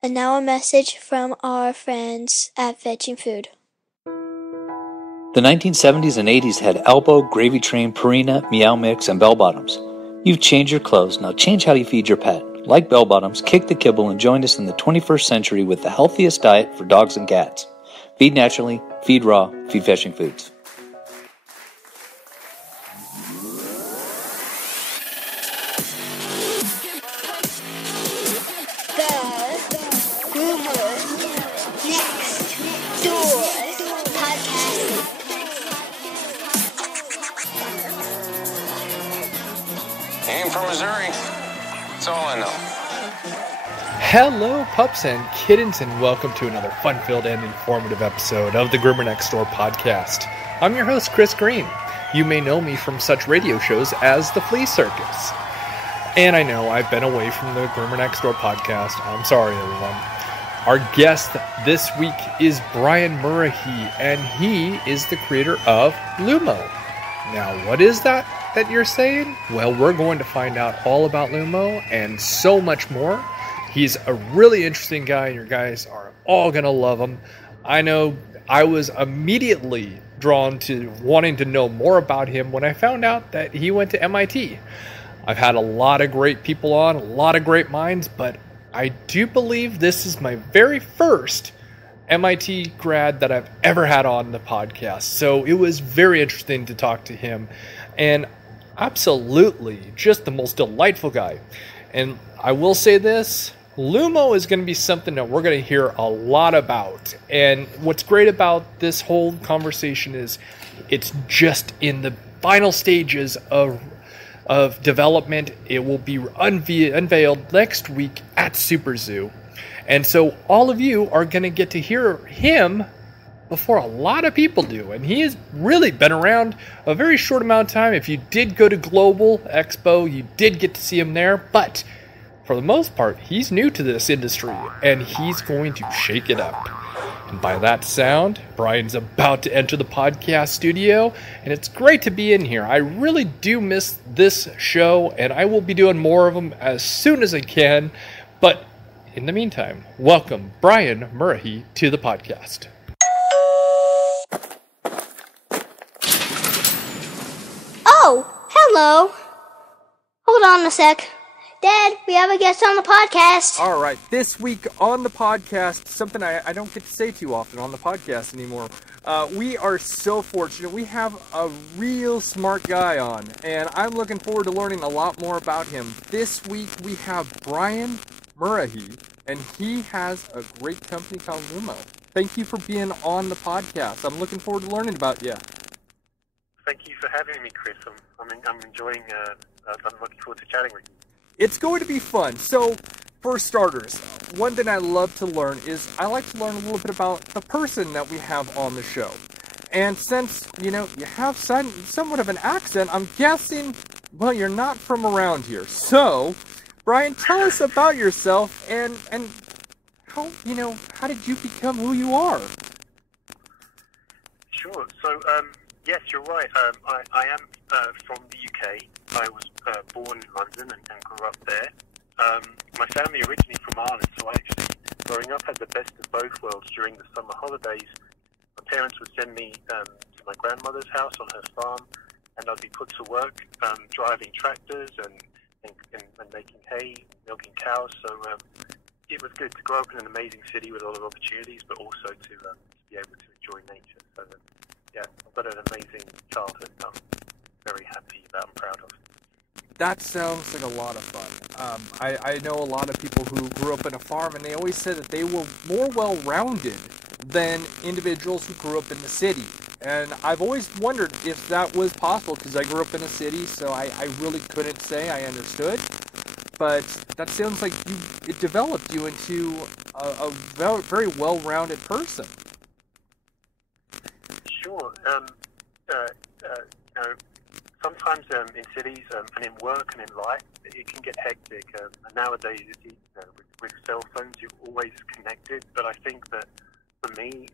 And now a message from our friends at Fetching Food. The 1970s and 80s had Elbow, Gravy Train, Purina, Meow Mix, and Bell Bottoms. You've changed your clothes, now change how you feed your pet. Like Bell Bottoms, kick the kibble and join us in the 21st century with the healthiest diet for dogs and cats. Feed naturally, feed raw, feed Fetching Foods. Came from Missouri. That's all I know. Hello, pups and kittens, and welcome to another fun-filled and informative episode of the Groomer Next Door podcast. I'm your host, Chris Green. You may know me from such radio shows as The Flea Circus. And I know I've been away from the Groomer Next Door podcast. I'm sorry, everyone. Our guest this week is Brian Murrahy, and he is the creator of Lumo. Now, what is that you're saying? Well, we're going to find out all about Lumo and so much more. He's a really interesting guy, and you guys are all going to love him. I know I was immediately drawn to wanting to know more about him when I found out that he went to MIT. I've had a lot of great people on, a lot of great minds, but I do believe this is my very first MIT grad that I've ever had on the podcast. So it was very interesting to talk to him, and absolutely just the most delightful guy. And I will say this, Lumo is going to be something that we're going to hear a lot about. And what's great about this whole conversation is it's just in the final stages of development. It will be unveiled next week at Super Zoo. And so all of you are going to get to hear him before a lot of people do. And he has really been around a very short amount of time. If you did go to Global Expo, you did get to see him there. But for the most part, he's new to this industry, and he's going to shake it up. And by that sound, Brian's about to enter the podcast studio, and it's great to be in here. I really do miss this show, and I will be doing more of them as soon as I can. But in the meantime, welcome Brian Murrahy to the podcast. Oh, hello. Hold on a sec. Dad, we have a guest on the podcast. All right, this week on the podcast, something I don't get to say too often on the podcast anymore. We are so fortunate. We have a real smart guy on, and I'm looking forward to learning a lot more about him. This week we have Brian Murrahy, and he has a great company called Lumo. Thank you for being on the podcast. I'm looking forward to learning about you. Thank you for having me, Chris. I'm enjoying. I'm looking forward to chatting with you. It's going to be fun. So, for starters, one thing I love to learn is I like to learn a little bit about the person that we have on the show. And since, you have somewhat of an accent, I'm guessing, well, you're not from around here. So, Brian, tell us about yourself and how, how did you become who you are? Sure. So, yes, you're right. I am from the UK. I was born in London and grew up there. My family originally from Ireland, so I actually, growing up, had the best of both worlds. During the summer holidays, my parents would send me to my grandmother's house on her farm, and I'd be put to work driving tractors and making hay, milking cows. So it was good to grow up in an amazing city with a lot of opportunities, but also to be able to enjoy nature. So yeah, I've got an amazing childhood that I'm very happy about and proud of. That sounds like a lot of fun. I know a lot of people who grew up in a farm, and they always said that they were more well-rounded than individuals who grew up in the city. And I've always wondered if that was possible, because I grew up in a city, so I really couldn't say I understood. But that sounds like it developed you into a very well-rounded person. Sure. Sometimes in cities and in work and in life, it can get hectic. And nowadays, with cell phones, you're always connected. But I think that for me,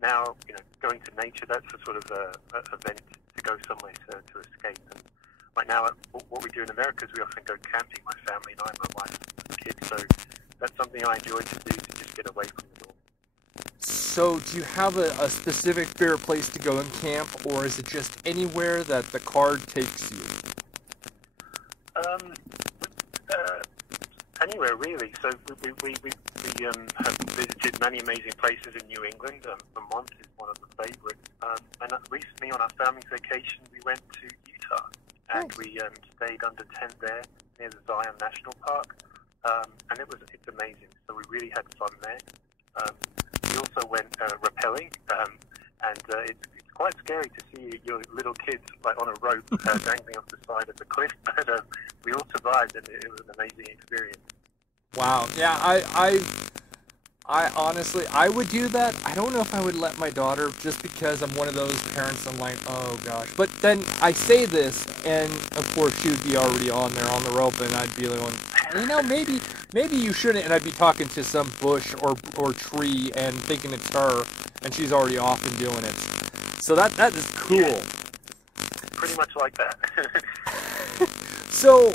now, going to nature, that's a sort of a event to go somewhere to escape. And right now, what we do in America is we often go camping, my family and I, my wife and kids. So that's something something I enjoy to do to just get away from it all. So, do you have a specific favorite place to go in camp, or is it just anywhere that the card takes you? Anywhere really. So we have visited many amazing places in New England. Vermont is one of the favorites. And recently on our family vacation, we went to Utah, and Nice. we stayed under tent there near the Zion National Park. And it's amazing. So we really had fun there. We also went rappelling, and it's quite scary to see your little kids like on a rope dangling off the side of the cliff. But we all survived, and it was an amazing experience. Wow. Yeah, I honestly, I would do that. I don't know if I would let my daughter, just because I'm one of those parents. I'm like, oh gosh. But then I say this, and of course she would be already on there on the rope, and I'd be going, maybe you shouldn't. And I'd be talking to some bush or tree and thinking it's her, and she's already off and doing it. So that is cool. Yeah. Pretty much like that. So,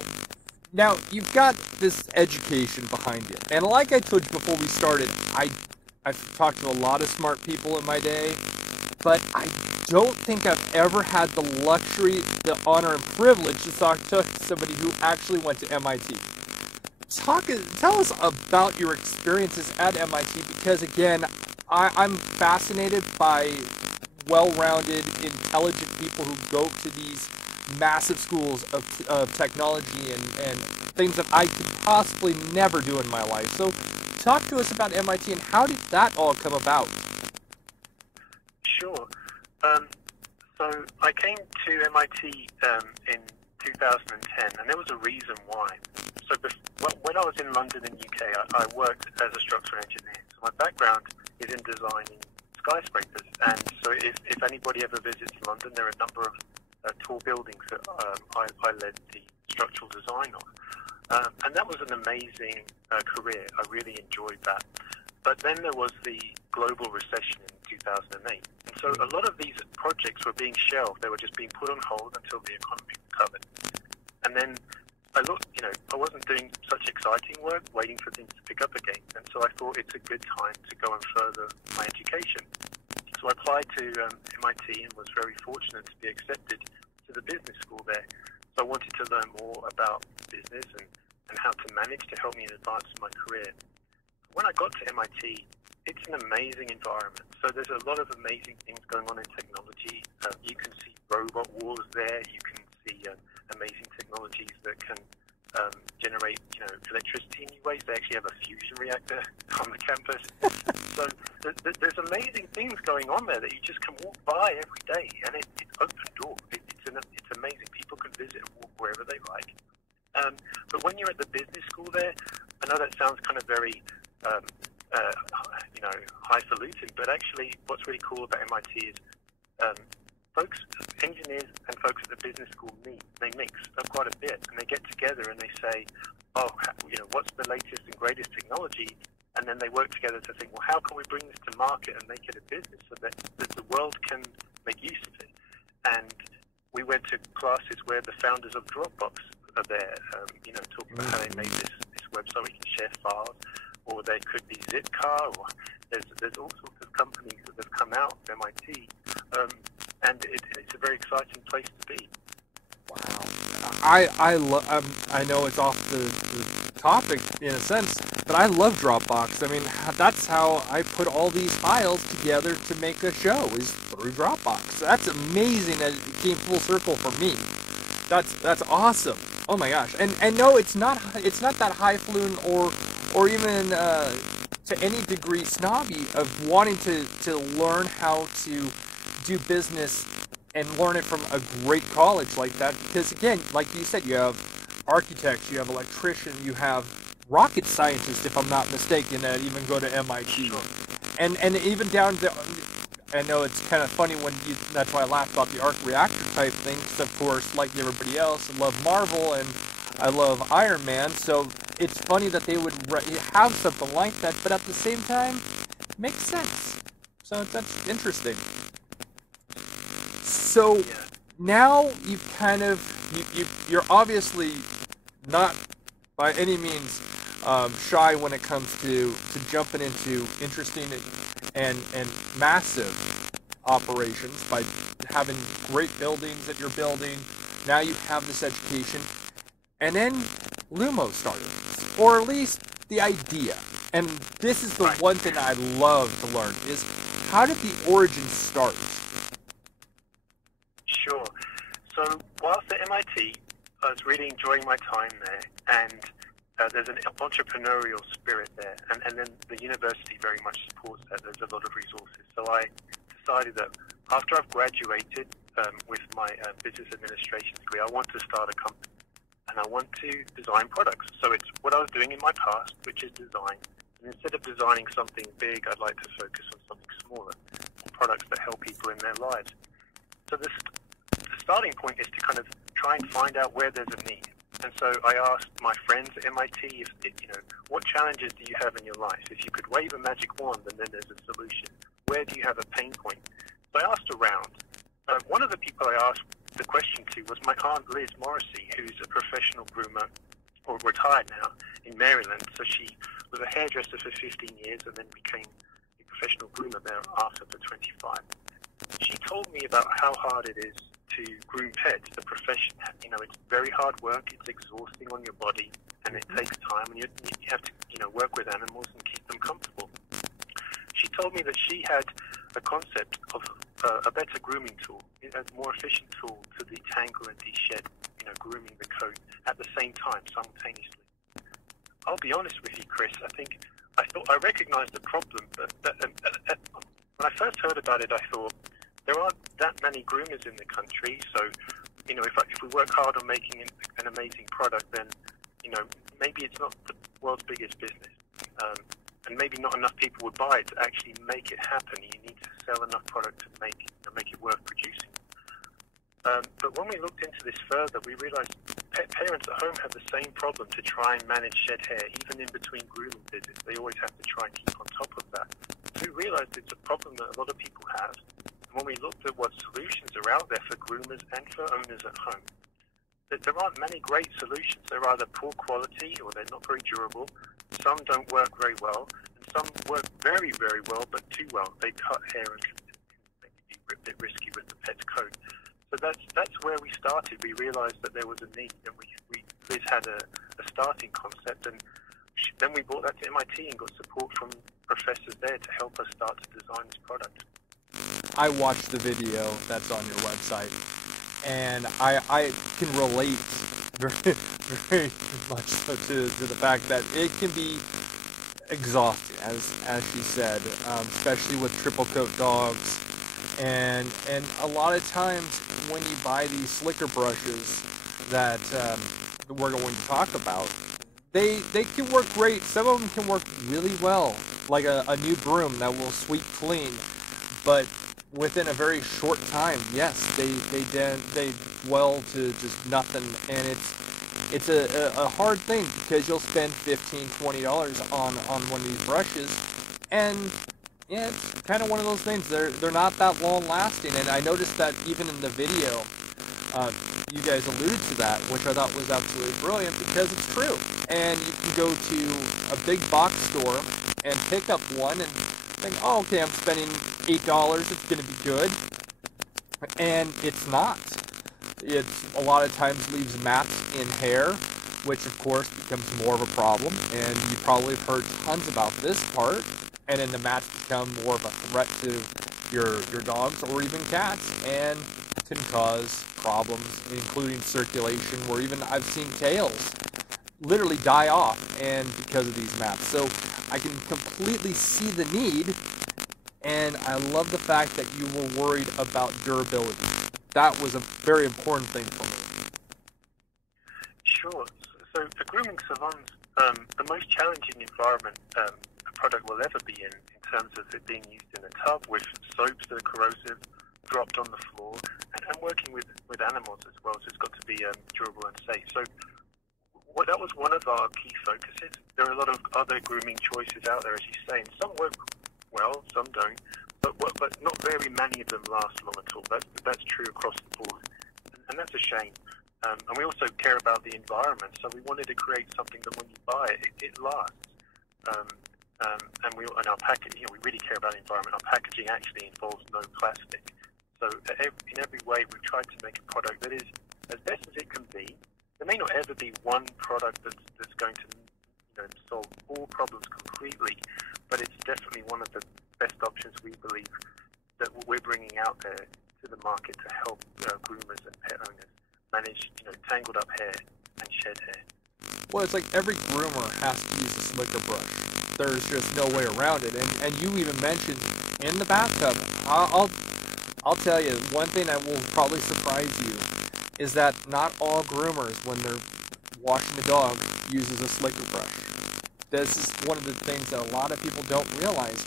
now, you've got this education behind it. And like I told you before we started, I've talked to a lot of smart people in my day, but I don't think I've ever had the luxury, the honor, and privilege to talk to somebody who actually went to MIT. Tell us about your experiences at MIT, because, again, I'm fascinated by well-rounded, intelligent people who go to these massive schools of technology and things that I could possibly never do in my life. So talk to us about MIT and how did that all come about? Sure. So I came to MIT in 2010, and there was a reason why. So when I was in London in UK, I worked as a structural engineer. So my background is in designing skyscrapers, and so if anybody ever visits London, there are a number of tall buildings that I led the structural design of. And that was an amazing career. I really enjoyed that. But then there was the global recession in 2008. And so a lot of these projects were being shelved. They were just being put on hold until the economy recovered. And then I looked, I wasn't doing such exciting work, waiting for things to pick up again. And so I thought it's a good time to go and further my education. So I applied to MIT and was very fortunate to be accepted to the business school there. So I wanted to learn more about business and how to manage to help me in advance in my career. When I got to MIT, it's an amazing environment. So there's a lot of amazing things going on in technology. You can see robot wars there. You can see amazing technologies that can generate, electricity in new ways. They actually have a fusion reactor on the campus. So there's amazing things going on there that you just can walk by every day, and it's open door. It's amazing. People can visit and walk wherever they like. But when you're at the business school there, I know that sounds kind of very, highfalutin, but actually what's really cool about MIT is engineers and folks at the business school meet. They mix quite a bit, and they get together and they say, what's the latest and greatest technology? And then they work together to think, well, how can we bring this to market and make it a business so that the world can make use of it? And we went to classes where the founders of Dropbox are there, talking about how they made this website we can share files, or there could be Zipcar, or there's all sorts of companies that have come out of MIT, and it's a very exciting place to be. Wow. I know it's off the topic in a sense, but I love Dropbox. I mean, that's how I put all these files together to make a show, is through Dropbox. That's amazing that it came full circle for me. That's awesome. Oh my gosh. And no, it's not that highfalutin or even to any degree snobby of wanting to learn how to do business and learn it from a great college like that, because again, like you said, you have architects, you have electricians, you have rocket scientists, if I'm not mistaken, that even go to MIT. Sure. And even down to, I know it's kind of funny that's why I laughed about the arc reactor type thing, because of course, like everybody else, I love Marvel and I love Iron Man, so it's funny that they would have something like that, but at the same time, it makes sense. So that's interesting. So now you're obviously not by any means shy when it comes to jumping into interesting and massive operations by having great buildings that you're building. Now you have this education, and then Lumo started, or at least the idea. And this is the one thing I love to learn is how did the origin start? Sure. So whilst at MIT, I was really enjoying my time there, and there's an entrepreneurial spirit there, and then the university very much supports that. There's a lot of resources. So I decided that after I've graduated with my business administration degree, I want to start a company, and I want to design products. So it's what I was doing in my past, which is design. And instead of designing something big, I'd like to focus on something smaller, products that help people in their lives. So the starting point is to kind of try and find out where there's a need. And so I asked my friends at MIT, what challenges do you have in your life? If you could wave a magic wand and then there's a solution, where do you have a pain point? So I asked around. One of the people I asked the question to was my Aunt Liz Morrissey, who's a professional groomer, or retired now, in Maryland. So she was a hairdresser for 15 years and then became a professional groomer thereafter for 25. She told me about how hard it is to groom pets, the profession. It's very hard work, it's exhausting on your body, and it takes time, and you have to, work with animals and keep them comfortable. She told me that she had a concept of a better grooming tool, a more efficient tool to detangle and de-shed, grooming the coat at the same time, simultaneously. I'll be honest with you, Chris, I thought I recognized the problem, but when I first heard about it, I thought, there aren't that many groomers in the country, so, if we work hard on making an amazing product, then, maybe it's not the world's biggest business. And maybe not enough people would buy it to actually make it happen. You need to sell enough product to make it worth producing. But when we looked into this further, we realized parents at home have the same problem to try and manage shed hair, even in between grooming visits. They always have to try and keep on top of that. So we realized it's a problem that a lot of people have. And when we looked at what solutions are out there for groomers and for owners at home, that there aren't many great solutions. They're either poor quality or they're not very durable. Some don't work very well, and some work very, very well, but too well. They cut hair and can make it be a bit risky with the pet's coat. So that's where we started. We realized that there was a need, and Liz had a starting concept, and then we brought that to MIT and got support from professors there to help us start to design this product. I watched the video that's on your website, and I can relate very, very much so to the fact that it can be exhausting, as she said, especially with triple coat dogs. And a lot of times when you buy these slicker brushes that we're going to talk about, they can work great. Some of them can work really well, like a new broom that will sweep clean. But within a very short time, yes, they dwell to just nothing. And it's a hard thing because you'll spend $15, $20 on one of these brushes, and yeah, it's kind of one of those things. They're not that long lasting, and I noticed that even in the video, you guys alluded to that, which I thought was absolutely brilliant because it's true. And you can go to a big box store and pick up one and think, oh, okay, I'm spending $8. It's going to be good, and it's not. It's a lot of times leaves mats in hair, which of course becomes more of a problem. And you probably have heard tons about this part. And then the mats become more of a threat to your dogs or even cats, and can cause problems, including circulation, where even I've seen tails literally die off and because of these mats. So I can completely see the need, and I love the fact that you were worried about durability. That was a very important thing for me. Sure. So the grooming salons, the most challenging environment product will ever be in terms of it being used in a tub with soaps that are corrosive, dropped on the floor, and working with animals as well. So it's got to be durable and safe. So that was one of our key focuses. There are a lot of other grooming choices out there, as you say, and some work well, some don't, but not very many of them last long at all. That's true across the board, and that's a shame. And we also care about the environment, so we wanted to create something that when you buy it, it lasts. And our packaging, we really care about the environment. Our packaging actually involves no plastic. So in every way, we've tried to make a product that is as best as it can be. There may not ever be one product that's going to solve all problems completely, but it's definitely one of the best options we believe that we're bringing out there to the market to help groomers and pet owners manage tangled up hair and shed hair. Well, it's like every groomer has to use a slicker brush. There's just no way around it. And you even mentioned in the bathtub. I'll tell you, one thing that will probably surprise you is that not all groomers, when they're washing the dog, uses a slicker brush. This is one of the things that a lot of people don't realize.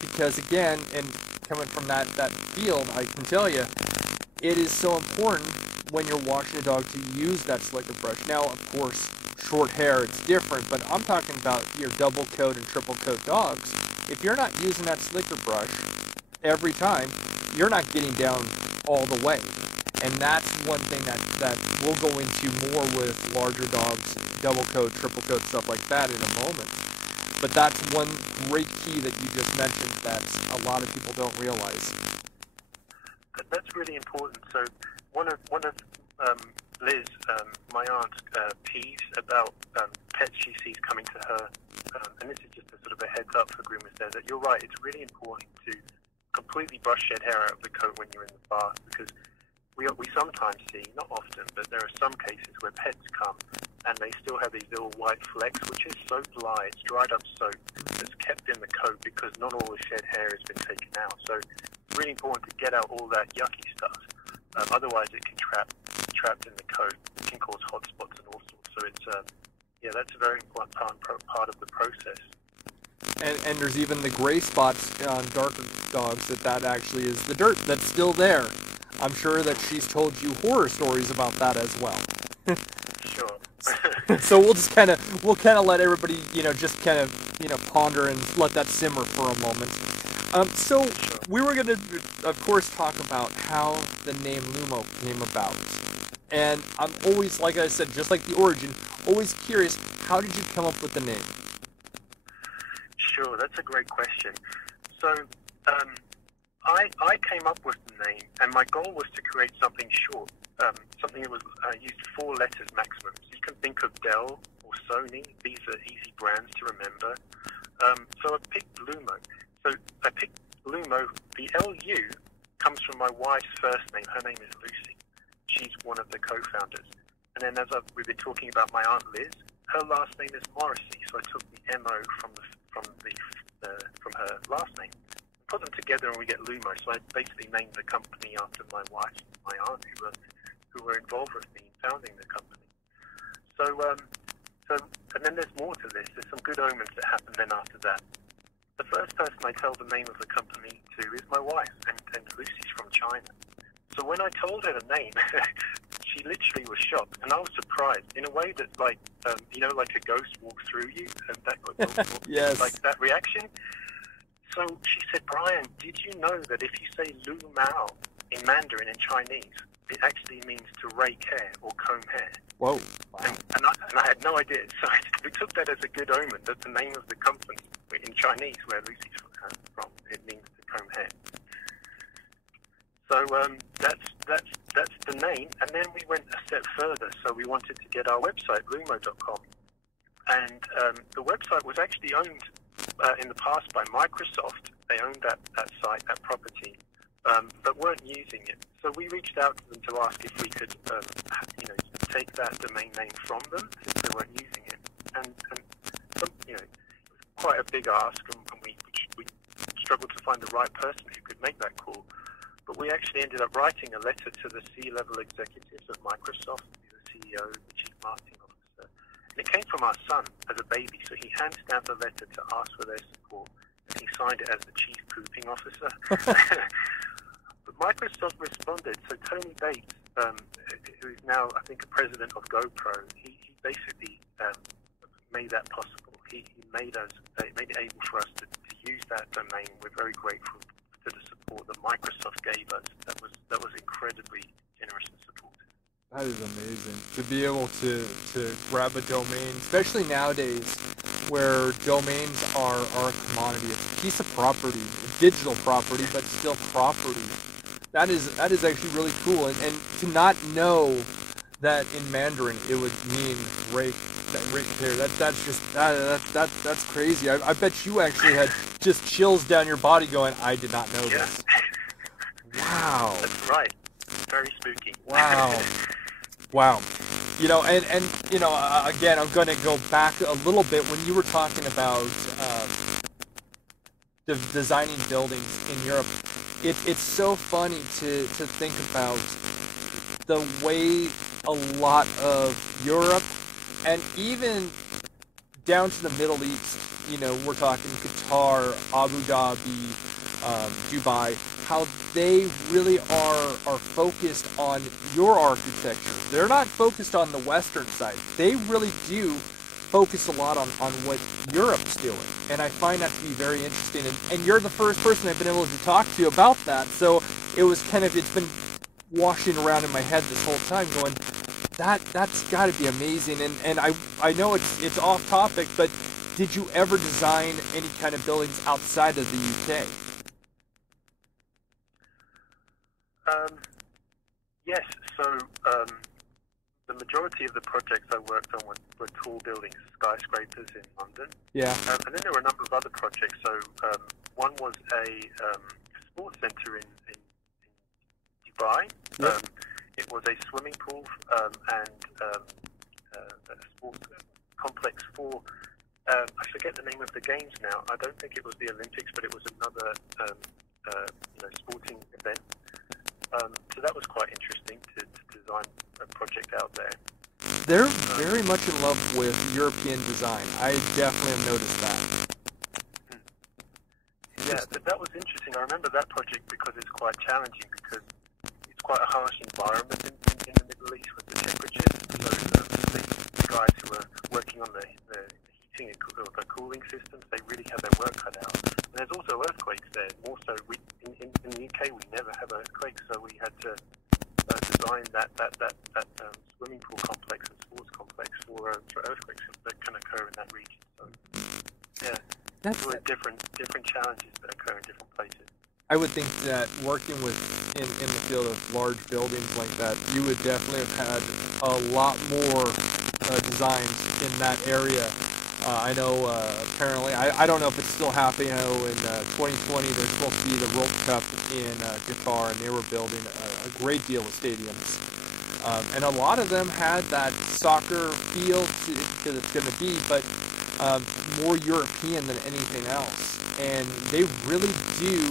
Because again, and coming from that field, I can tell you, it is so important when you're washing a dog to use that slicker brush. Now, of course, short hair, it's different, but I'm talking about your double coat and triple coat dogs. If you're not using that slicker brush every time, you're not getting down all the way. And that's one thing that we'll go into more with larger dogs, double coat, triple coat, stuff like that in a moment. But that's one great key that you just mentioned that a lot of people don't realize. That's really important. So one of Liz, my aunt's peeves about pets she sees coming to her, and this is just a sort of a heads up for groomers there, that you're right, it's really important to completely brush shed hair out of the coat when you're in the bath, because we sometimes see, not often, but there are some cases where pets come and they still have these little white flecks, which is soap lye. It's dried up soap that's kept in the coat because not all the shed hair has been taken out. So it's really important to get out all that yucky stuff. Otherwise, it can trapped in the coat. It can cause hot spots and all sorts. So it's that's a very important part of the process. And there's even the gray spots on darker dogs that actually is the dirt that's still there. I'm sure that she's told you horror stories about that as well. Sure. So we'll kind of let everybody just kind of ponder and let that simmer for a moment. So we were going to, of course, talk about how the name Lumo came about. And I'm always, like I said, just like the origin, always curious, how did you come up with the name? Sure, that's a great question. So I came up with the name, and my goal was to create something short, something that was used 4 letters maximum. So you can think of Dell or Sony. These are easy brands to remember. So I picked Lumo. So I picked Lumo. The LU comes from my wife's first name. Her name is Lucy. She's one of the co-founders. And then we've been talking about my Aunt Liz, her last name is Morrissey. So I took the MO from her last name, put them together, and we get Lumo. So I basically named the company after my wife and my aunt, who were involved with me in founding the company. So and then there's more to this. There's some good omens that happen then after that. The first person I tell the name of the company to is my wife, and Lucy's from China. So when I told her the name, she literally was shocked, and I was surprised in a way that, like a ghost walks through you, and that yes, like that reaction. So she said, "Brian, did you know that if you say Lu Mao in Mandarin in Chinese, it actually means to rake hair or comb hair?" Whoa! Wow. And I had no idea. So we took that as a good omen. That the name of the company in Chinese, where Lucy's from, it means to comb hair. So that's the name, and then we went a step further. So we wanted to get our website, lumo.com, and the website was actually owned in the past by Microsoft. They owned that site, that property, but weren't using it. So we reached out to them to ask if we could, take that domain name from them since they weren't using it, and it was quite a big ask, and we struggled to find the right person who could make that call. But we actually ended up writing a letter to the C-level executives of Microsoft, the CEO, the chief marketing officer. And it came from our son as a baby, so he hand-stamped the letter to ask for their support, and he signed it as the chief pooping officer. But Microsoft responded. So Tony Bates, who is now, I think, a president of GoPro, he basically made that possible. He made it able for us to use that domain. We're very grateful to the support that Microsoft gave us. That was incredibly generous and supportive. That is amazing to be able to grab a domain, especially nowadays where domains are a commodity. It's a piece of property, digital property, but still property. That is actually really cool, and to not know that in Mandarin it would mean rake there. That's crazy. I bet you actually had just chills down your body going, I did not know this. Wow. That's right. Very spooky. Wow. Wow. Again, I'm going to go back a little bit when you were talking about designing buildings in Europe. It's so funny to think about the way a lot of Europe and even down to the Middle East, we're talking Qatar, Abu Dhabi, Dubai, how they really are focused on your architecture. They're not focused on the Western side. They really do focus a lot on what Europe's doing. And I find that to be very interesting. And you're the first person I've been able to talk to about that. So it's been washing around in my head this whole time going, that's got to be amazing. And I know it's off topic, but did you ever design any kind of buildings outside of the UK? Yes, so the majority of the projects I worked on were tall buildings, skyscrapers in London. Yeah. And then there were a number of other projects. So one was a sports centre in Dubai. Yep. It was a swimming pool and a sports complex for, I forget the name of the games now. I don't think it was the Olympics, but it was another sporting event. So that was quite interesting to design a project out there. They're very much in love with European design. I definitely have noticed that. Yeah, that was interesting. I remember that project because it's quite challenging because it's quite a harsh environment in the Middle East with the temperatures. So the guys who were working on the heating or the cooling systems, they really had their work cut out. And there's also earthquakes there. More so, in the UK, we never have earthquakes, so we had to design that swimming pool complex and sports complex for earthquakes that can occur in that region. So, yeah, that's really different challenges that occur in different places. I would think that working in the field of large buildings like that, you would definitely have had a lot more designs in that area. I know apparently, I don't know if it's still happening. I know in 2020 there's supposed to be the World Cup in Qatar, and they were building a great deal of stadiums. And a lot of them had that soccer feel that it's going to be, but more European than anything else. And they really do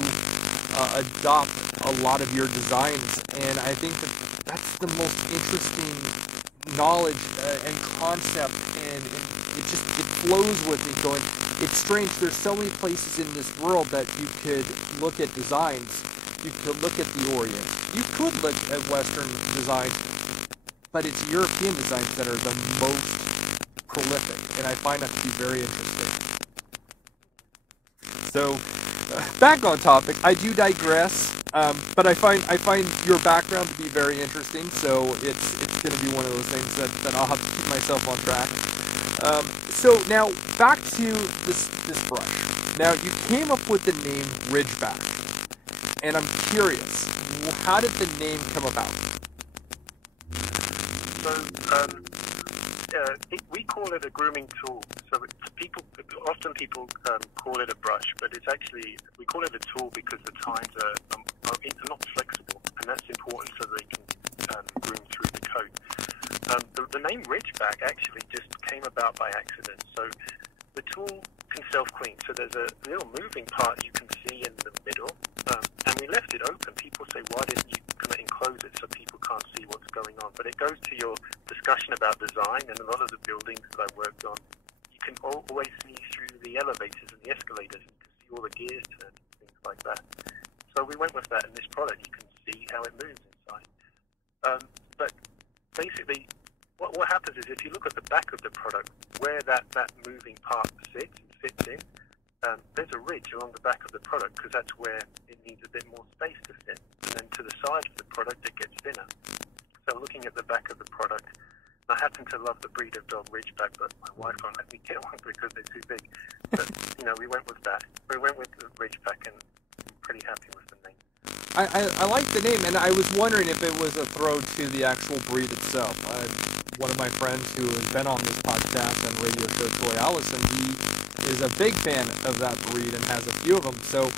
adopt a lot of your designs, and I think that's the most interesting knowledge and concept, and it flows with me going, it's strange, there's so many places in this world that you could look at designs, you could look at the Orient, you could look at Western designs, but it's European designs that are the most prolific, and I find that to be very interesting. So, back on topic, I do digress, but I find your background to be very interesting, so it's going to be one of those things that I'll have to keep myself on track. So now, back to this brush. Now, you came up with the name Ridgeback, and I'm curious, how did the name come about? So, we call it a grooming tool. So often people call it a brush, but it's actually, we call it a tool because the tines are not flexible, and that's important so they can groom through the coat. The name Ridgeback actually just came about by accident. So the tool can self-clean. So there's a little moving part you can see in the middle, and we left it open. People say, why didn't you kind of enclose it so people can't see what's going on? But it goes to your discussion about design, and a lot of the buildings that I worked on, you can always see through the elevators and the escalators, and you can see all the gears turn, things like that. So we went with that in this product. You can see how it moves inside. But basically, what happens is if you look at the back of the product, where that moving part fits in, there's a ridge along the back of the product because that's where it needs a bit more space to fit. And then to the side of the product, it gets thinner. So looking at the back of the product. I happen to love the breed of dog Ridgeback, but my wife won't let me get one because they're too big. But, we went with that. We went with the Ridgeback, and I'm pretty happy with the name. I like the name, and I was wondering if it was a throw to the actual breed itself. One of my friends who has been on this podcast and radio show, Troy Allison, he is a big fan of that breed and has a few of them. So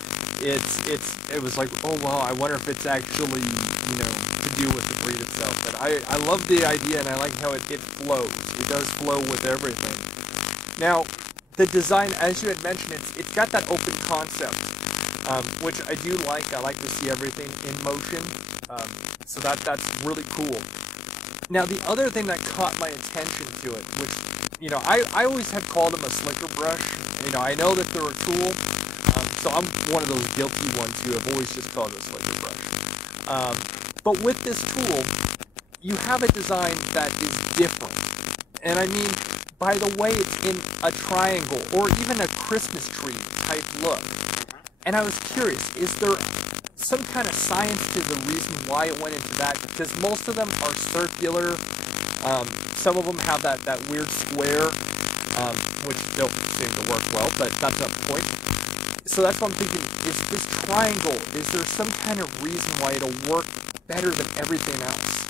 it was like, oh wow, I wonder if it's actually to do with the breed itself. But I love the idea, and I like how it flows. It does flow with everything. Now, the design, as you had mentioned, it's got that open concept, which I do like. I like to see everything in motion, so that's really cool. Now, the other thing that caught my attention to it, which I always have called them a slicker brush. I know that they're a tool, so I'm one of those guilty ones who have always just called it a slicker brush. But with this tool, you have a design that is different. And I mean, by the way, it's in a triangle or even a Christmas tree type look. And I was curious, is there some kind of science to the reason why it went into that? Because most of them are circular. Some of them have that weird square, which don't seem to work well, but that's not the point. So that's what I'm thinking, is this triangle, is there some kind of reason why it'll work better than everything else?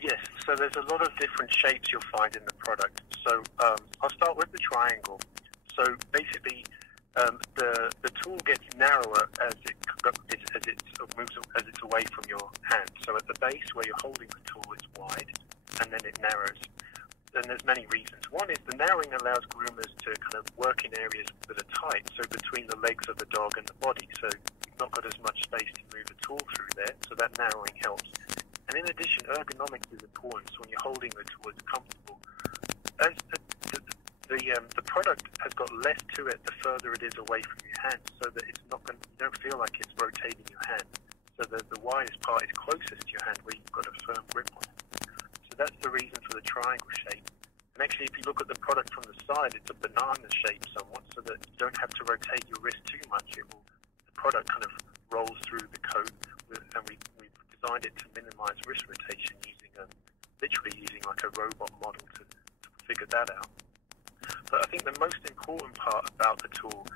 Yes, so there's a lot of different shapes you'll find in the product. So I'll start with the triangle. So basically, the tool gets narrower as it moves as it's away from your hand. So at the base where you're holding the tool, it's wide, and then it narrows. And there's many reasons. One is the narrowing allows groomers to kind of work in areas that are tight, so between the legs of the dog and the body. So you've not got as much space to move the tool through there, so that narrowing helps. And in addition, ergonomics is important, so when you're holding the tool, it's comfortable. As the product has got less to it the further it is away from your hand, so that it's not going. You don't feel like it's rotating your hand. So the widest part is closest to your hand, where you've got a firm grip on it. So that's the reason for the triangle shape. And actually, if you look at the product from the side, it's a banana shape somewhat, so that you don't have to rotate your wrist too much. The product kind of rolls through the coat, and we've designed it to minimize wrist rotation literally using like a robot model to figure that out. But I think the most important part about the tool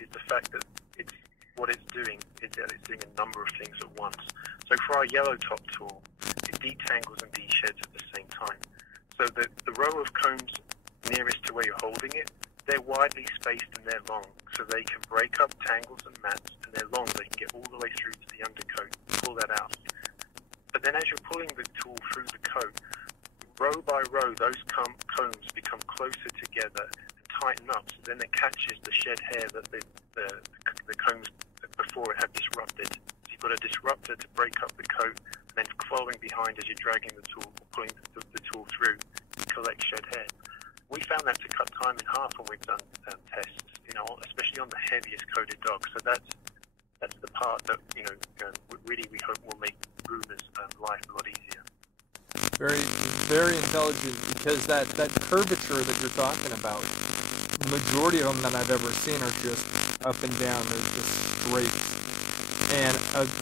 is the fact that what it's doing is that it's doing a number of things at once. So for our yellow top tool, it detangles and desheds at the same time. So the row of combs nearest to where you're holding it, they're widely spaced and they're long, so they can break up tangles and mats, and they're long, they can get all the way through to the undercoat, pull that out. But then as you're pulling the tool through the coat, row by row, those combs become closer together and tighten up, so then it catches the shed hair that the combs before it had disrupted. So you've got a disruptor to break up the coat, and then following behind as you're dragging the tool, pulling the tool through, to collect shed hair. We found that to cut time in half when we've done tests, especially on the heaviest coated dogs. So that's the part that really we hope will make groomers' life a lot easier. Very, very intelligent, because that curvature that you're talking about, the majority of them that I've ever seen are just up and down. They're just straight. And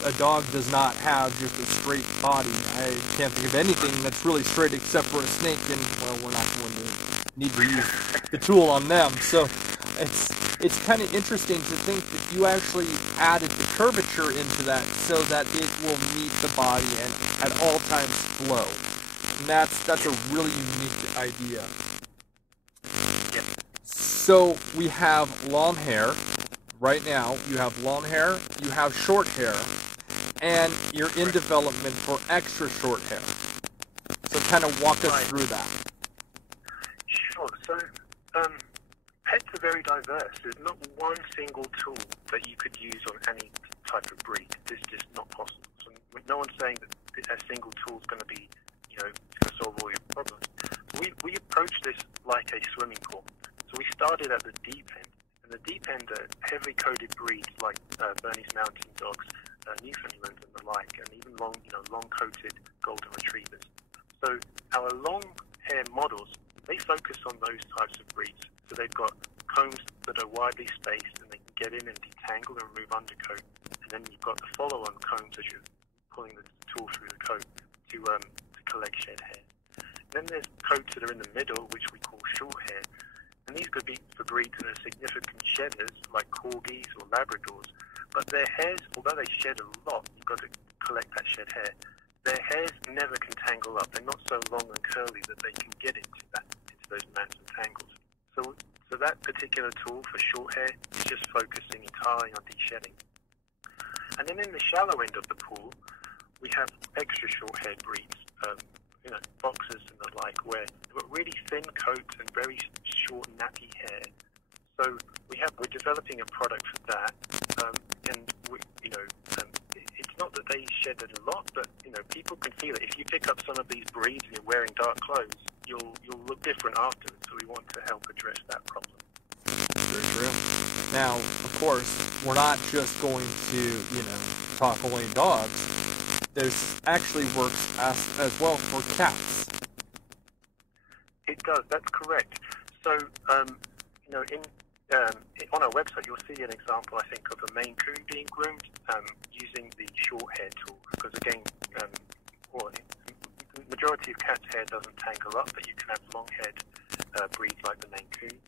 a dog does not have just a straight body. I can't think of anything that's really straight except for a snake, and, well, we're not going to need to use the tool on them. So it's kind of interesting to think that you actually added the curvature into that so that it will meet the body and at all times flow. And that's a really unique idea. So we have long hair. Right now, you have long hair, you have short hair, and you're in development for extra short hair. So kind of walk us through that. Sure. So pets are very diverse. There's not one single tool that you could use on any type of breed. It's just not possible. So no one's saying that a single tool is going to be, going to solve all your problems. We approach this like a swimming pool. So we started at the deep end. And the deep end are heavily coated breeds like Bernese Mountain Dogs, Newfoundland and the like, and even long coated golden retrievers. So our long hair models, they focus on those types of breeds. So they've got combs that are widely spaced, and they can get in and detangle and remove undercoat. And then you've got the follow-on combs as you're pulling the tool through the coat. to collect shed hair. Then there's coats that are in the middle, which we call short hair. And these could be for breeds that are significant shedders, like corgis or Labradors. But their hairs, although they shed a lot, you've got to collect that shed hair, their hairs never can tangle up. They're not so long and curly that they can get into those mats and tangles. So that particular tool for short hair is just focusing entirely on de-shedding. And then in the shallow end of the pool, we have extra short hair breeds, boxers and the like, where they've got really thin coats and very short nappy hair. So we're developing a product for that, it's not that they shed it a lot, but people can feel it. If you pick up some of these breeds and you're wearing dark clothes, you'll look different afterwards. So we want to help address that problem. Very true. Now, of course, we're not just going to talk only dogs. This actually works as well for cats. It does. That's correct. So on our website, you'll see an example, I think, of a Maine Coon being groomed using the short hair tool. Because again, the majority of cats' hair doesn't tangle up, but you can have long-haired breeds like the Maine Coon.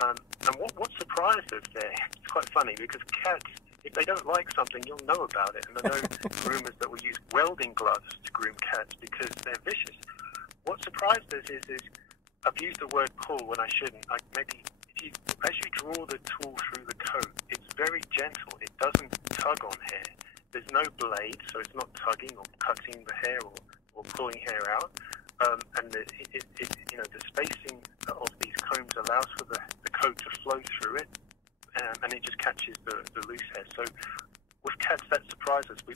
And what surprised us there, it's quite funny, because cats, if they don't like something, you'll know about it. And I know groomers that will use welding gloves to groom cats because they're vicious. What surprised us is I've used the word pull when I shouldn't. As you draw the tool through the coat, it's very gentle. It doesn't tug on hair. There's no blade, so it's not tugging or cutting the hair or pulling hair out. And the spacing of these combs allows for the coat to flow through it, and it just catches the loose hair. So with cats, that surprised us. We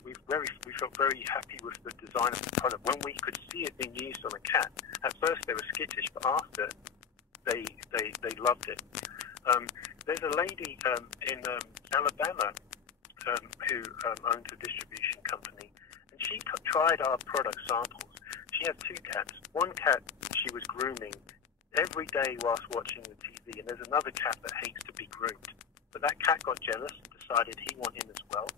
felt very happy with the design of the product. When we could see it being used on a cat, at first they were skittish, but after they loved it. There's a lady in Alabama who owns a distribution company, and she tried our product samples. She had two cats. One cat she was grooming every day whilst watching the TV, and there's another cat that hates to be groomed. But that cat got jealous and decided he wanted him as well.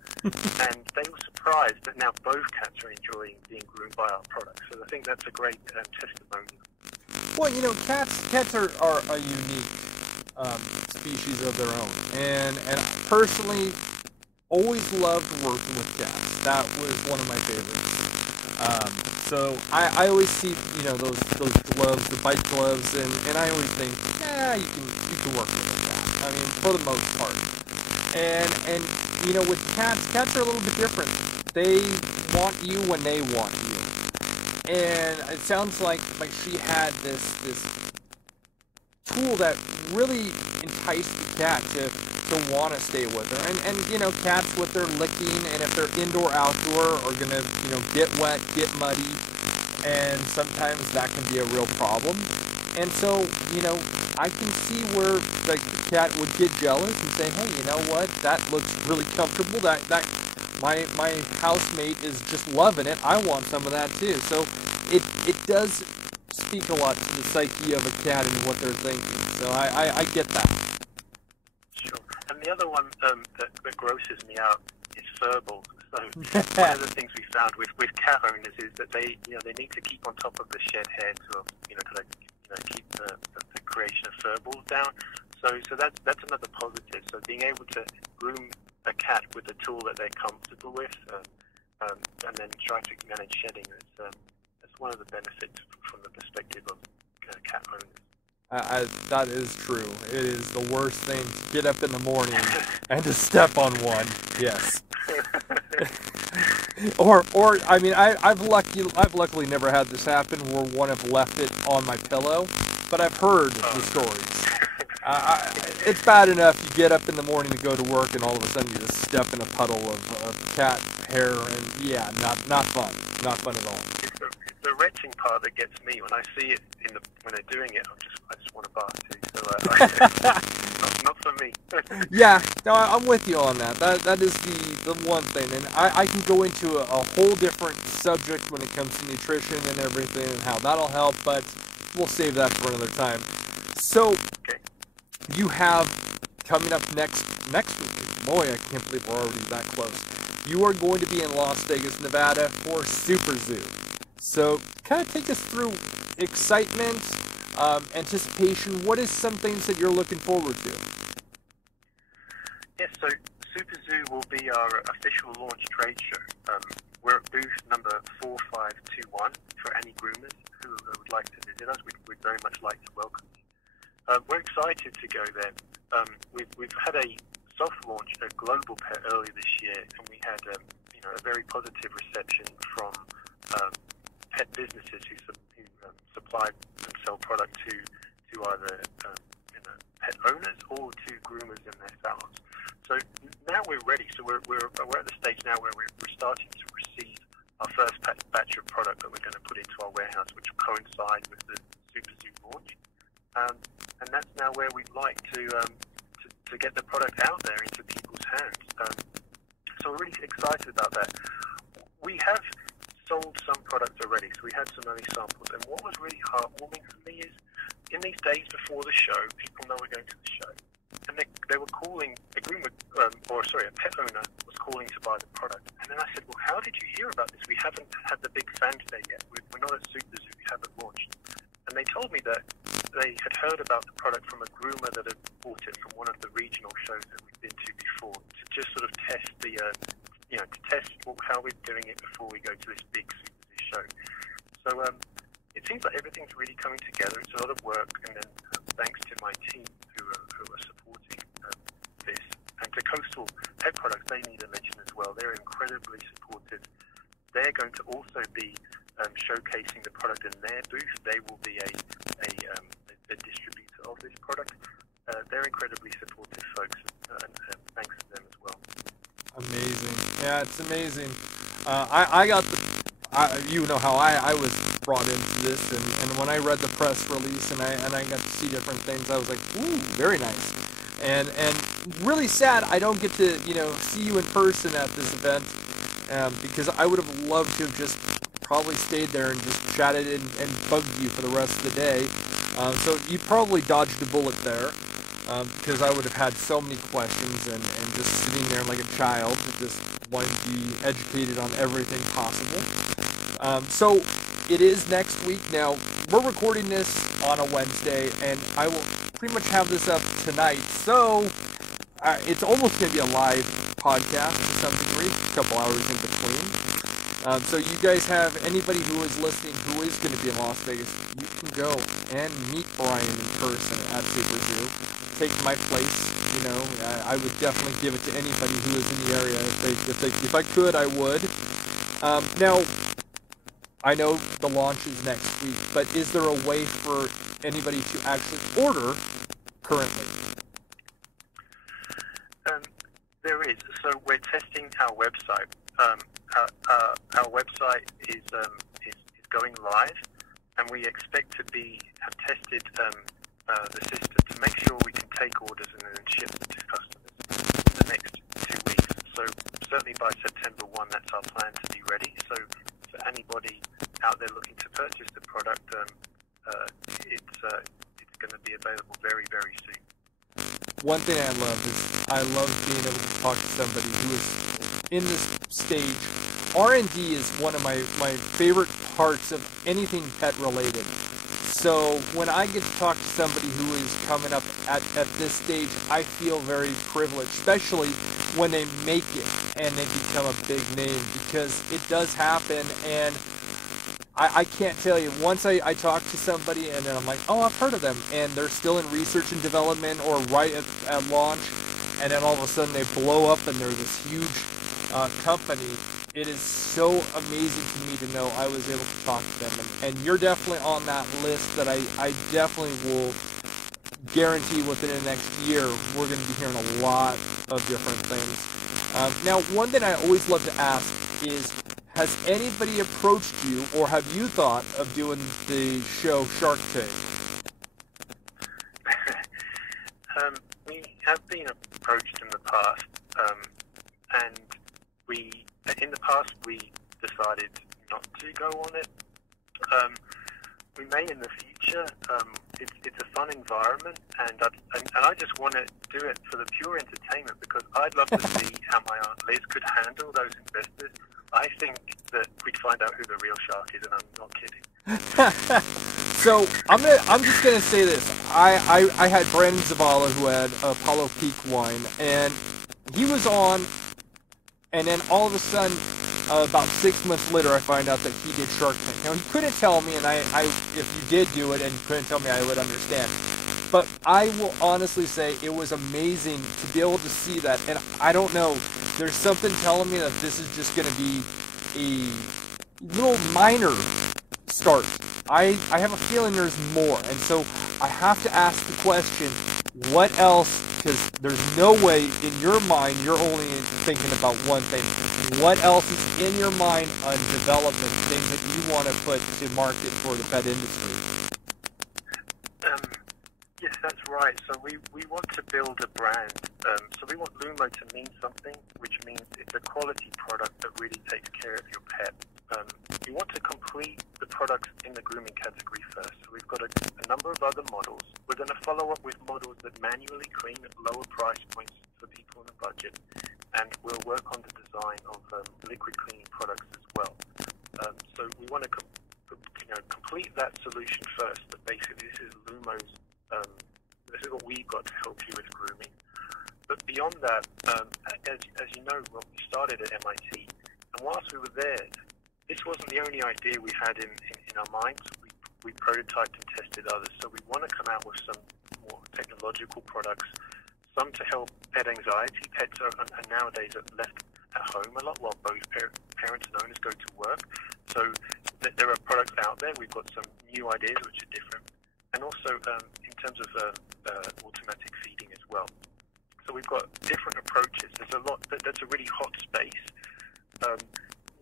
And they were surprised that now both cats are enjoying being groomed by our product. So I think that's a great testimony. Well, cats are a unique species of their own. And personally, always loved working with cats. That was one of my favorites. So I always see, those gloves, the bite gloves, and I always think, you can work with a cat. I mean, for the most part. And with cats are a little bit different. They want you when they want you. And it sounds like she had this tool that really enticed the cat to want to stay with her. And cats with their licking, and if they're indoor, outdoor, are going to, get wet, get muddy, and sometimes that can be a real problem. And so, I can see where the cat would get jealous and say, hey, you know what, that looks really comfortable, that my housemate is just loving it, I want some of that too. So it does speak a lot to the psyche of a cat and what they're thinking. So I get that. Sure. And the other one that grosses me out is furballs. So one of the things we found with cat owners is that they need to keep on top of the shed hair to keep the creation of furballs down. So that's another positive. So being able to groom a cat with a tool that they're comfortable with, and then try to manage shedding, that's one of the benefits from the perspective of cat owners. That is true. It is the worst thing to get up in the morning and to step on one. Yes. or I mean, I've luckily never had this happen where one have left it on my pillow, but I've heard the stories. It's bad enough you get up in the morning to go to work and all of a sudden you just step in a puddle of cat hair, and yeah, not fun. Not fun at all. It's the retching part that gets me. When I see it when they're doing it, I just want to bark too. So not for me. Yeah, no, I'm with you on that. That is the one thing, and I can go into a whole different subject when it comes to nutrition and everything and how that'll help, but we'll save that for another time. So, okay. You have coming up next week. Boy, I can't believe we're already that close. You are going to be in Las Vegas, Nevada for Super Zoo. So kind of take us through excitement, anticipation. What is some things that you're looking forward to? Yes, so Super Zoo will be our official launch trade show. We're at booth number 4521 for any groomers who would like to visit us. We'd very much like to welcome you. We're excited to go there. We've had a soft launch at Global Pet earlier this year, and we had a very positive reception from pet businesses who supply and sell product to either pet owners or to groomers in their salons. So now we're ready. So we're at the stage now where we're starting to receive our first batch of product that we're going to put into our warehouse, which will coincide with the Super Zoo launch. And that's now where we'd like to get the product out there into people's hands. So we're really excited about that. We have sold some products already, so we had some early samples. And what was really heartwarming for me is, in these days before the show, people know we're going to the show, and they were calling, a pet owner was calling to buy the product. And then I said, well, how did you hear about this? We haven't had the big fanfare yet. We're not at Super Zoo. We haven't launched. And they told me that they had heard about the product from a groomer that had bought it from one of the regional shows that we've been to before, to just sort of test how we're doing it before we go to this big Super Zoo show. So it seems like everything's really coming together. It's a lot of work, and then thanks to my team who are supporting this, and to Coastal Pet Products, they need a mention as well. They're incredibly supportive. They're going to also be showcasing the product in their booth. They will be a distributor of this product. They're incredibly supportive folks, and thanks to them as well. Amazing. Yeah, it's amazing. I got you know how I was brought into this, and when I read the press release and I got to see different things, I was like, ooh, very nice. And really sad I don't get to see you in person at this event, because I would have loved to have just probably stayed there and just chatted and bugged you for the rest of the day. So you probably dodged a bullet there, because I would have had so many questions and just sitting there like a child, just wanting to be educated on everything possible. So it is next week. Now, we're recording this on a Wednesday, and I will pretty much have this up tonight. So it's almost going to be a live podcast to some degree, a couple hours in between. So you guys have anybody who is listening who is going to be in Las Vegas, you can go and meet Brian in person at Super Zoo. Take my place. I would definitely give it to anybody who is in the area. If I could, I would. Now, I know the launch is next week, but is there a way for anybody to actually order currently? There is. So we're testing our website. Our website is going live, and we expect to have tested the system to make sure we can take orders and then ship them to customers in the next 2 weeks. So certainly by September 1, that's our plan to be ready. So for anybody out there looking to purchase the product, it's going to be available very, very soon. One thing I love being able to talk to somebody who is in this stage. R&D is one of my favorite parts of anything pet related. So when I get to talk to somebody who is coming up at this stage, I feel very privileged, especially when they make it and they become a big name, because it does happen. And I can't tell you, once I talk to somebody and then I'm like, oh, I've heard of them, and they're still in research and development or right at launch, and then all of a sudden they blow up and they're this huge company. It is so amazing to me to know I was able to talk to them, and you're definitely on that list that I definitely will guarantee within the next year we're going to be hearing a lot of different things. Now, one thing I always love to ask is, has anybody approached you, or have you thought of doing the show Shark Tank? We have been approached in the past, and in the past we decided not to go on it. We may in the future. It's a fun environment, and I just want to do it for the pure entertainment, because I'd love to see how my Aunt Liz could handle those investors. I think that we'd find out who the real shark is, and I'm not kidding. So I'm just gonna say this. I had Brandon Zavala, who had Apollo Peak wine, and he was on, and then all of a sudden, about 6 months later, I find out that he did Shark Tank. Now, he couldn't tell me, and I if you did do it and you couldn't tell me, I would understand. But I will honestly say it was amazing to be able to see that, and I don't know, there's something telling me that this is just going to be a little minor start. I have a feeling there's more, and so I have to ask the question, what else, because there's no way in your mind you're only thinking about one thing. What else is in your mind on development, things that you want to put to market for the pet industry? Yes, that's right. So we want to build a brand. So we want Lumo to mean something, which means it's a quality product that really takes care of your pet. We want to complete the products in the grooming category first. So we've got a number of other models. We're going to follow up with models that manually clean at lower price points for people on a budget. And we'll work on the design of liquid cleaning products as well. So we want to complete that solution first. But basically, this is Lumo's. This is what we've got to help you with grooming. But beyond that, as you know, well, we started at MIT, and whilst we were there, this wasn't the only idea we had in our minds. We prototyped and tested others. So we want to come out with some more technological products, some to help pet anxiety. Pets are nowadays left at home a lot while both parents and owners go to work. So there are products out there. We've got some new ideas which are different. And also in terms of automatic feeding as well. So we've got different approaches. There's a lot. That's a really hot space.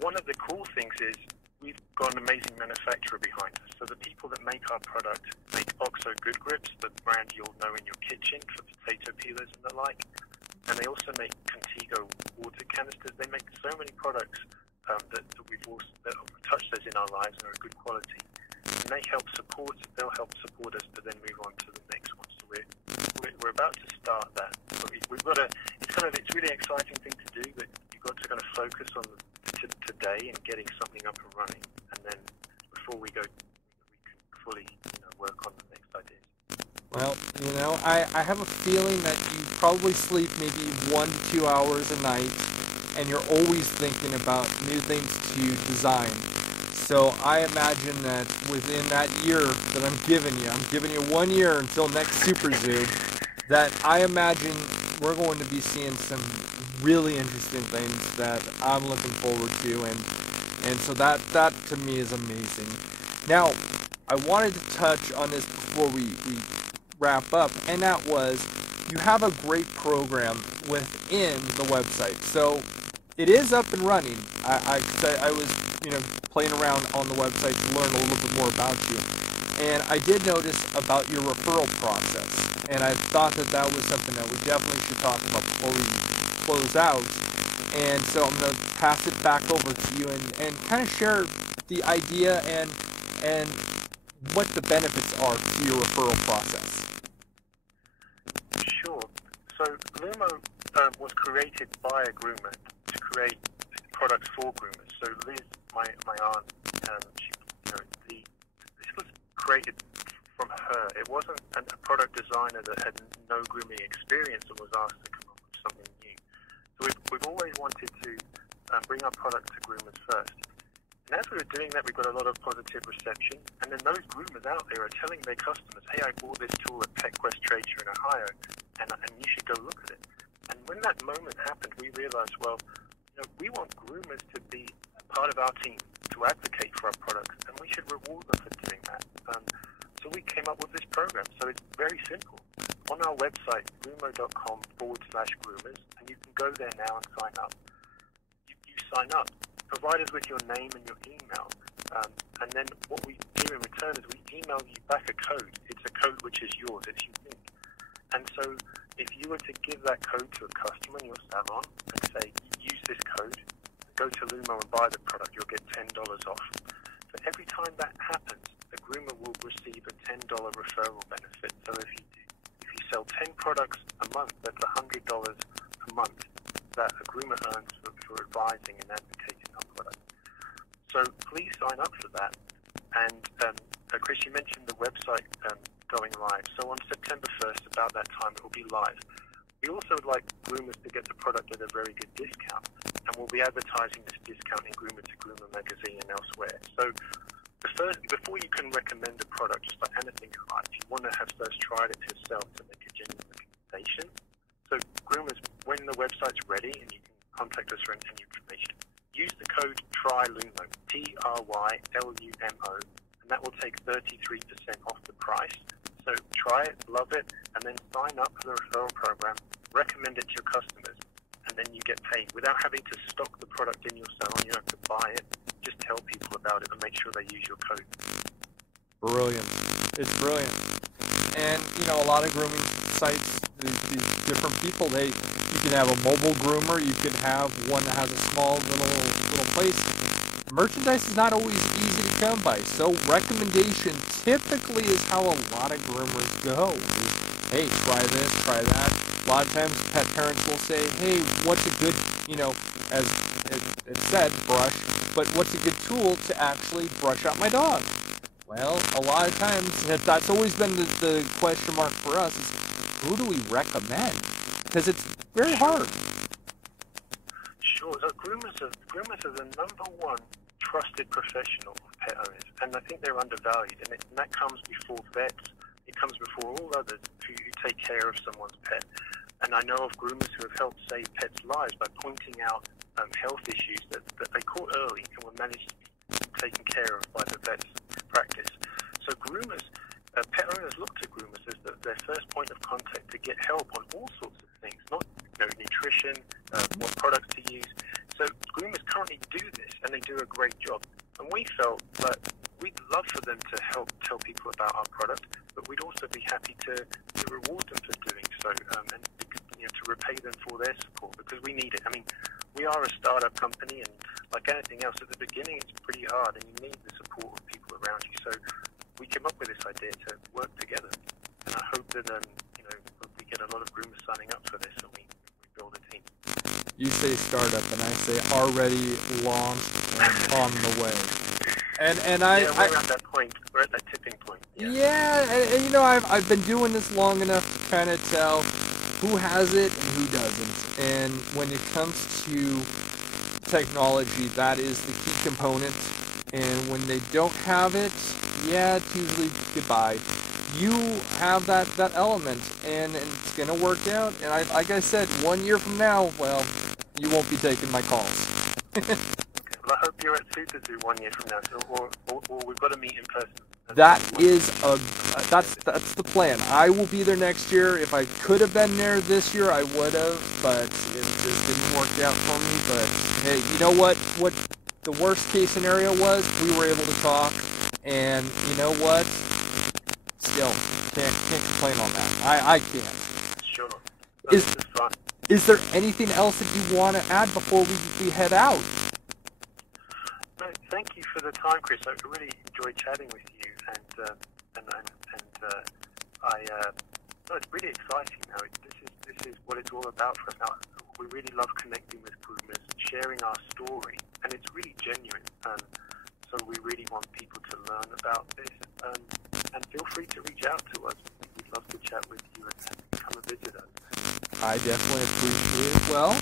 One of the cool things is we've got an amazing manufacturer behind us. So the people that make our product make OXO Good Grips, the brand you'll know in your kitchen for potato peelers and the like. And they also make Contigo water canisters. They make so many products that have touched us in our lives and are of good quality. And they'll help support us to then move on to the next one. So we're about to start that. So we've got it's really exciting thing to do, but you've got to kind of focus on today and getting something up and running, and then before we go, we can fully work on the next ideas. Well, I have a feeling that you probably sleep maybe 1 to 2 hours a night, and you're always thinking about new things to design. So I imagine that within that year that I'm giving you 1 year until next Super Zoo, that I imagine we're going to be seeing some really interesting things that I'm looking forward to, and so that to me is amazing. Now, I wanted to touch on this before we wrap up, and that was, you have a great program within the website. So it is up and running. I was playing around on the website to learn a little bit more about you, and I did notice about your referral process, and I thought that was something that we definitely should talk about before we close out. And so I'm going to pass it back over to you and kind of share the idea and what the benefits are to your referral process. Sure. So Lumo was created by a groomer to create products for groomers. So Liz, my aunt, this was created from her. It wasn't a product designer that had no grooming experience and was asked to come up with something new. So we've always wanted to bring our product to groomers first. And as we were doing that, we got a lot of positive reception. And then those groomers out there are telling their customers, hey, I bought this tool at PetQuest Trade Show in Ohio, and you should go look at it. And when that moment happened, we realized, well, we want groomers to be part of our team, to advocate for our products, and we should reward them for doing that. So we came up with this program. So it's very simple. On our website, lumo.com/groomers, and you can go there now and sign up. You sign up, provide us with your name and your email, and then what we do in return is we email you back a code. It's a code which is yours, it's unique. And so if you were to give that code to a customer in your salon and say, use this code, go to Lumo and buy the product, you'll get $10 off. So every time that happens, the groomer will receive a $10 referral benefit. So if you sell 10 products a month, that's $100 a month that a groomer earns for advising and advocating our product. So please sign up for that. And Chris, you mentioned the website going live. So on September 1st, about that time, it will be live. We also would like groomers to get the product at a very good discount, and we'll be advertising this discount in Groomer to Groomer magazine and elsewhere. So before you can recommend a product, just like anything in life, you want to have first tried it yourself to make a genuine recommendation. So groomers, when the website's ready and you can contact us for any information, use the code TRYLUMO, TRYLUMO, and that will take 33% off the price. So try it, love it, and then sign up for the referral program, recommend it to your customers, and then you get paid. Without having to stock the product in your salon, you don't have to buy it. Just tell people about it and make sure they use your code. Brilliant. It's brilliant. And, a lot of grooming sites, these different people, you can have a mobile groomer, you can have one that has a small little place. Merchandise is not always easy to come by, so recommendation typically is how a lot of groomers go. Hey, try this, try that. A lot of times pet parents will say, hey, what's a good, as it said, brush, but what's a good tool to actually brush out my dog? Well, a lot of times, that's always been the question mark for us, is who do we recommend? Because it's very hard. Sure. So groomers are the number one trusted professional of pet owners, and I think they're undervalued, and that comes before vets. It comes before all others who take care of someone's pet. And I know of groomers who have helped save pets' lives by pointing out health issues that they caught early and were managed to be taken care of by the vet's practice. So groomers, pet owners look to groomers as their first point of contact to get help on all sorts of things, not nutrition, what products to use. So groomers currently do this, and they do a great job. And we felt that we'd love for them to help tell people about our product, but we'd also be happy to reward them for doing so, and to repay them for their support, because we need it. I mean, we are a startup company, and like anything else, at the beginning it's pretty hard, and you need the support of people around you. So we came up with this idea to work together, and I hope that we get a lot of groomers signing up for this, and we build a team. You say startup, and I say already launched and on the way. And we're at that point. We're at that tipping point. And I've been doing this long enough to kind of tell who has it and who doesn't. And when it comes to technology, that is the key component. And when they don't have it, it's usually goodbye. You have that element, and it's going to work out. And like I said, 1 year from now, well, you won't be taking my calls. Okay. Well, I hope you're at Superzoo 1 year from now, or we've got to meet in person. That's the plan. I will be there next year. If I could have been there this year, I would have, but it just didn't work out for me. But hey, you know what? What the worst case scenario was, we were able to talk, and you know what? Still, can't complain on that. I can't. Sure. This is fun. Is there anything else that you want to add before we head out? No, thank you for the time, Chris. I really enjoyed chatting with you, and it's really exciting now. This is what it's all about for us now. We really love connecting with groomers, sharing our story, and it's really genuine. So we really want people to learn about this, and feel free to reach out to us. We'd love to chat with you and come and visit us. I definitely appreciate it. Well,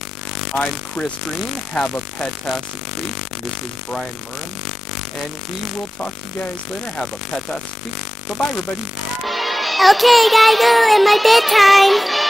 I'm Chris Green. Have a pet-tastic week. This is Brian Murren, and we will talk to you guys later. Have a pet-tastic week. Bye-bye, everybody. Okay, gotta go. It's my bedtime.